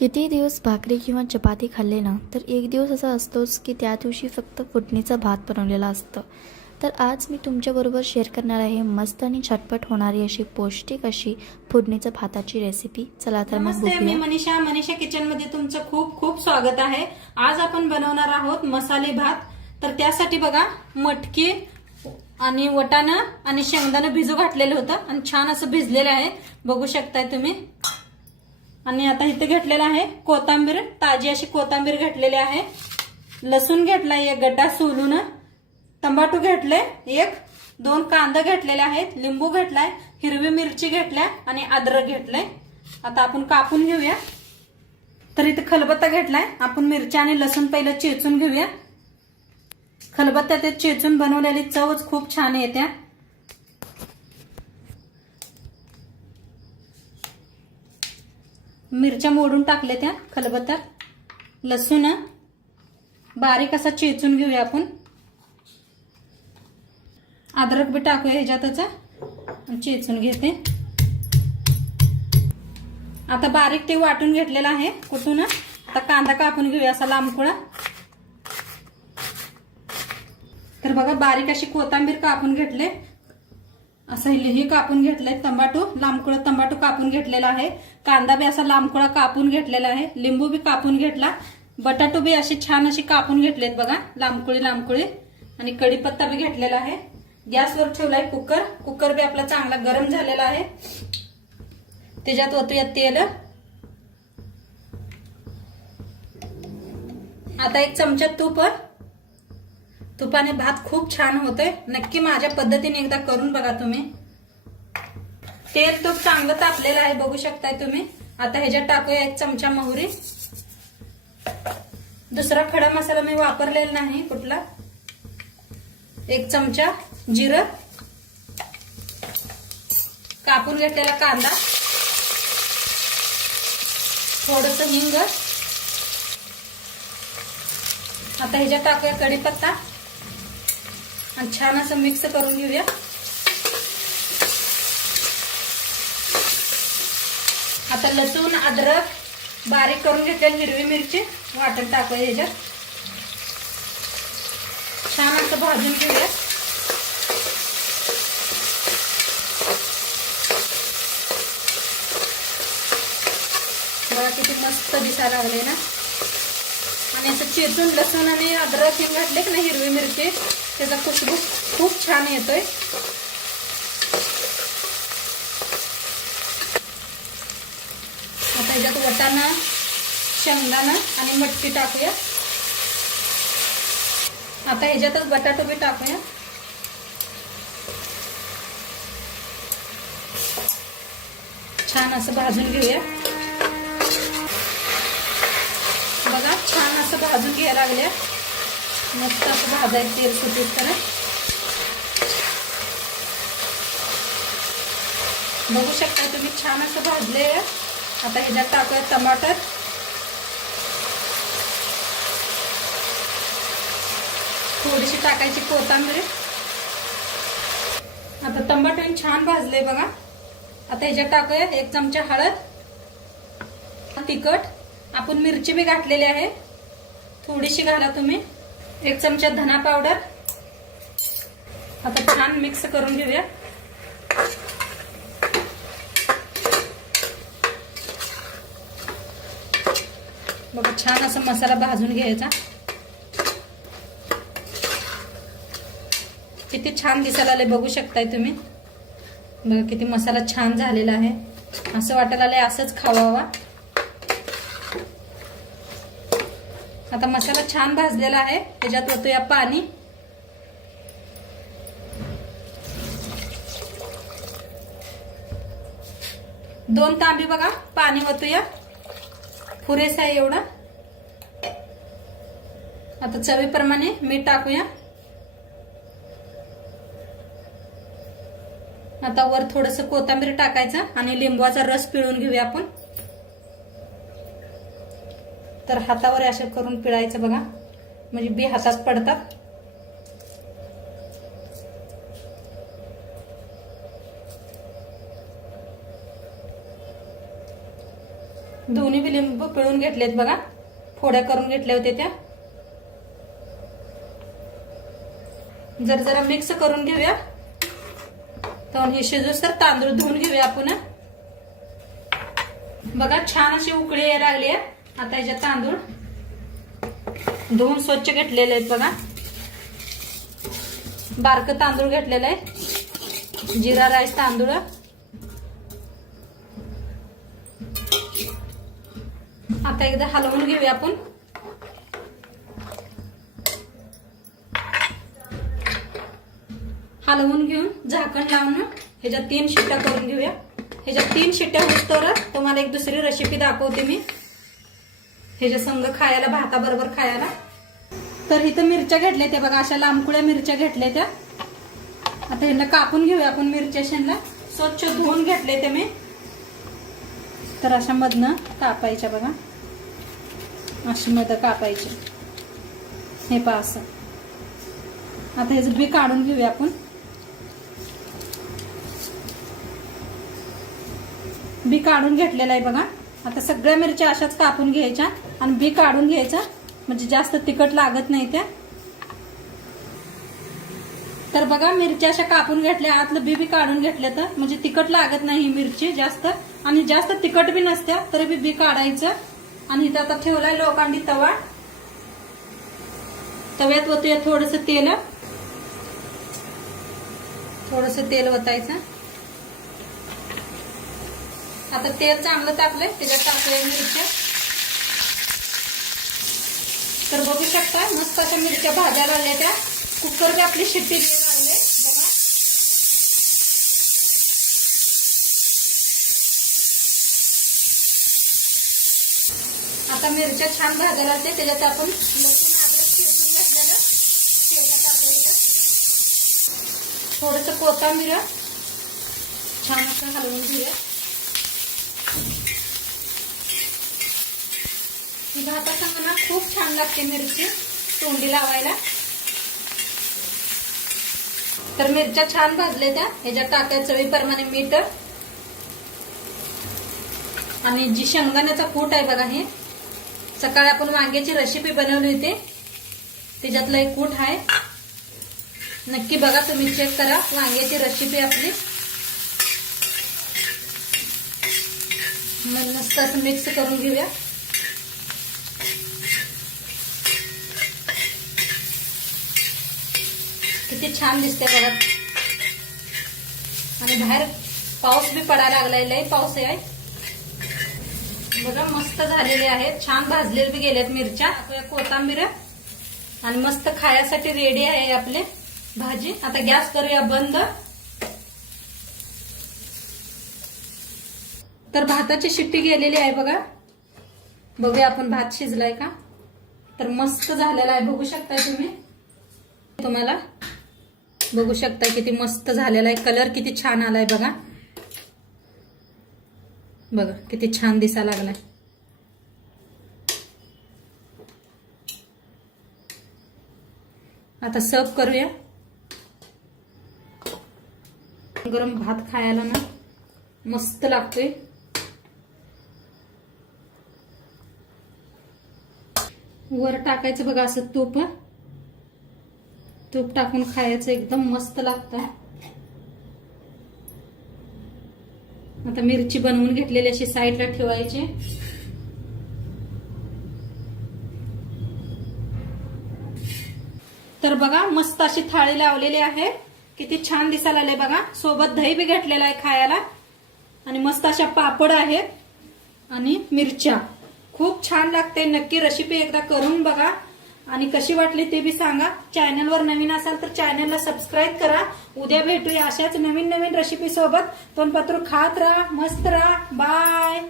किती दिवस भाकरी किंवा चपाती खाल्ले ना तर एक दिवस असा असतोच की त्या दिवशी फक्त फोडणीचा भात बनवलेला असतं. तर आज मी तुमच्याबरोबर शेअर करणार आहे मस्त आणि झटपट होणारी अशी पौष्टिक अशी फोडणीच्या भाताची रेसिपी. चला तर मग नमस्ते, मी बघूया. मनीषा किचन मध्ये तुमचं खूप खूप स्वागत आहे. आज आपण बनवणार आहोत मसाले भात. तर त्यासाठी बघा, मटकी आणि वटाणा आणि शेंगदाणा भिजू घातलेलं होतं आणि छान असं भिजलेलं आहे, बघू शकताय तुम्ही. आणि आता इथे घेतलेला आहे कोथिंबीर, ताजी अशी कोथिंबीर घेतलेली आहे. लसूण घेतलाय एक गड्डा सोलून, टमाटो घेतले एक, 2 कांदा घेतलेले आहेत, लिंबू घेतलाय, हिरवी मिरची घेतल्या आणि अद्रक घेतलंय. आता आपण कापून घेऊया. तर इथे खलबत्ता घेतलाय. आपण मिरच्या आणि लसूण पहिलं चेचून घेऊया. खलबत्त्यात ते चेचून बनवलेली चवच खूप छान येते. मिरच्या मोडून टाकले त्या खलबत्त्यात. लसूण बारीक असा चेचून घेऊया आपण. अद्रक बी टाकूया ह्याच्यातच, चेचून घेते. आता बारीक ते वाटून घेतलेला आहे कुठून. आता कांदा कापून घेऊया असा लांबकुळा. तर बघा, बारीक अशी कोथिंबीर कापून घेतले, असं हे कापून घेतलंय. टमाटो लांबकुळा टमाटो कापून घेतलेला आहे. कांदा बी असा लांबकुळा कापून घेतलेला आहे. लिंबू बी कापून घेतला. बटाटो बी अशी छान अशी कापून घेतलेत बघा, लांबकुळी. आणि कढीपत्ता बी घेतलेला आहे. गॅसवर ठेवलाय कुकर. कुकर बी आपला चांगला गरम झालेला आहे. त्याच्यात ओतूया तेल. आता 1 चमचा तूप. तुपाने भात खूप छान होतोय. नक्की माझ्या पद्धतीने एकदा करून बघा तुम्ही. तेल तूप चांगलं तापलेलं आहे, बघू शकताय तुम्ही. आता ह्याच्यात टाकूया 1 चमचा मोहरी. दुसरा खडा मसाला मी वापरलेला नाही कुठला. 1 चमचा जिरं, कापून घेतलेला कांदा, थोडस हिंग. आता ह्याच्यात टाकूया कढीपत्ता आणि छान असं मिक्स करून घेऊया. आता लसूण अद्रक बारीक करून घेतलेली हिरवी मिरची वाटण टाकूया ह्याच्यात. छान असं भाजून घेऊया. बघा किती मस्त दिसायला लागले ना. आणि असं चेचून लसूण आणि अद्रक हे घातले की नाही, हिरवी मिरची, त्याचा खुशबू खूप छान येतोय. आता ह्याच्यात वटाणा, शेंगदाणा आणि मटकी टाकूया. आता ह्याच्यातच बटाटो बी टाकूया. छान असं भाजून घेऊया. बघा, छान असं भाजून घ्यायला लागल्या. मस्त असं भाजायचं तेल सुटेपर्यंत. बघू शकता तुम्ही, छान असं भाजले. आता ह्याच्यात टाकूया टमाटर, थोडीशी टाकायची कोथिंबीर. आता टमाटर छान भाजले बघा. आता ह्याच्यात टाकूया 1 चमचा हळद, तिखट. आपण मिरची बी घातलेली आहे, थोडीशी घाला तुम्ही. 1 चमचा धना पावडर. आता छान मिक्स करून घेऊया. बघा, छान असा मसाला भाजून घ्यायचा. किती छान दिसायला आले, बघू शकताय तुम्ही. बघा किती मसाला छान झालेला आहे. असं वाटायला आलंय असंच खावावा. आता मसाला छान भाजलेला आहे. त्याच्यात ओतूया पाणी. दोन तांबी बघा पाणी ओतूया, पुरेसा आहे एवढा. आता चवीप्रमाणे मीठ टाकूया. आता वर थोडस कोथिंबीर टाकायचं आणि लिंबूचा रस पिळून घेऊया आपण. तर हातावर असं करून पिळायचं बघा, म्हणजे बी हातात पडतात. दोन्ही बी लिंबू लिंबू पिळून घेतलेत बघा, फोड्या करून घेतल्या होत्या त्या. जरा मिक्स करून घेऊया. तर हे शिजूस तर तांदूळ धुवून घेऊया आपण. बघा छान अशी उकळी यायला लागली आहे. आता याच्यात तांदूळ धुवून स्वच्छ घेतलेले आहेत बघा. बारक तांदूळ घेतलेलं आहे, जिरा राईस तांदूळ. आता एकदा हलवून घेऊया आपण. हलवून घेऊन झाकण लावून ह्याच्यात 3 शिट्ट्या करून घेऊया. ह्याच्यात 3 शिट्ट्या होतोवर तुम्हाला एक दुसरी रेसिपी दाखवते मी, ह्याच्या संग खायला, भाताबरोबर खायला. तर इथं मिरच्या घेतल्या त्या बघा, अशा लांबकुळ्या मिरच्या घेतल्या त्या. आता ह्यांना कापून घेऊया आपण. मिरच्या शेंगा स्वच्छ धुवून घेतले ते मी. तर अशा मधनं कापायच्या बघा, अशी मध कापायची. हे पहा असं. आता ह्याचं बी काढून घेऊया आपण. बी काढून घेतलेला आहे बघा. आता सगळ्या मिरच्या अशाच कापून घ्यायच्या आणि बी काढून घ्यायचं, म्हणजे जास्त तिखट लागत नाही त्या. तर बघा मिरच्या अशा कापून घेतल्या, आतलं बी काढून घेतलं तर म्हणजे तिखट लागत नाही ही मिरची जास्त, आणि जास्त तिखट बी नसत्या तरी बी काढायचं. आणि इथं आता ठेवलाय लोखंडी तवा. तव्यात ओतूया थोडंसं तेल ओतायचं. आता तेल चांगलं तापलंय, त्याच्यात टाकूया मिरच्या. तर बघू शकता मस्त अशा मिरच्या भाजायला लागल्या त्या. कुकर बी आपली शिट्टी द्यायला लागले बघा. आता मिरच्या छान भाजायला लागते, त्याच्यात आपण लसूण अद्रक चेचून घेतलेलं तेलात टाकूया. थोडंसं कोथिंबीर छान असं हलवून घेऊया. भातासंग ना खूप छान लागते मिरची तोंडी लावायला. तर मिरच्या छान भाजले त्या. ह्याच्यात टाकायचं चवीप्रमाणे मीठ. आणि जी शेंगदाण्याचा कूट आहे बघा, हे सकाळी आपण वांग्याची रेसिपी बनवली होती, त्याच्यातलं एक कूट आहे. नक्की बघा, तुम्ही चेक करा वांग्याची रेसिपी आपली. मस्त असं मिक्स करून घेऊया. किती छान दिसते बघा. आणि बाहेर पाऊस बी पडायला लागलाय, लय पाऊस आहे बघा. मस्त झालेले आहेत, छान भाजलेले बी गेलेत मिरच्या. कोथिंबीर आणि मस्त खाण्यासाठी रेडी आहे आपले भाजी. आता गॅस करूया बंद. तर भाताची शिट्टी गेलेली आहे बघा. बघूया आपण भात शिजलाय का. तर मस्त झालेला आहे, बघू शकताय तुम्ही. तुम्हाला बघू शकता किती मस्त झालेला आहे. कलर किती छान आलाय बघा. बघा किती छान दिसायला लागलाय. आता सर्व करूया. गरम भात खायला ना मस्त लागतोय. वर टाकायचं बघा असं तूप टाकून खायचं, एकदम मस्त लागतं. आता मिरची बनवून घेतलेली अशी साईडला ठेवायची. तर बघा मस्त अशी थाळी लावलेली आहे, किती छान दिसायला आले बघा. सोबत दही बी घेतलेला आहे खायला, आणि मस्त अशा पापड आहेत आणि मिरच्या. खूप छान लागते. नक्की रेसिपी एकदा करून बघा आणि कशी वाटली ते बी सांगा. चॅनलवर नवीन असाल तर चॅनलला सबस्क्राईब करा. उद्या भेटूया अशाच नवीन रेसिपी सोबत. तोंडपत्र खात राहा, मस्त राहा. बाय.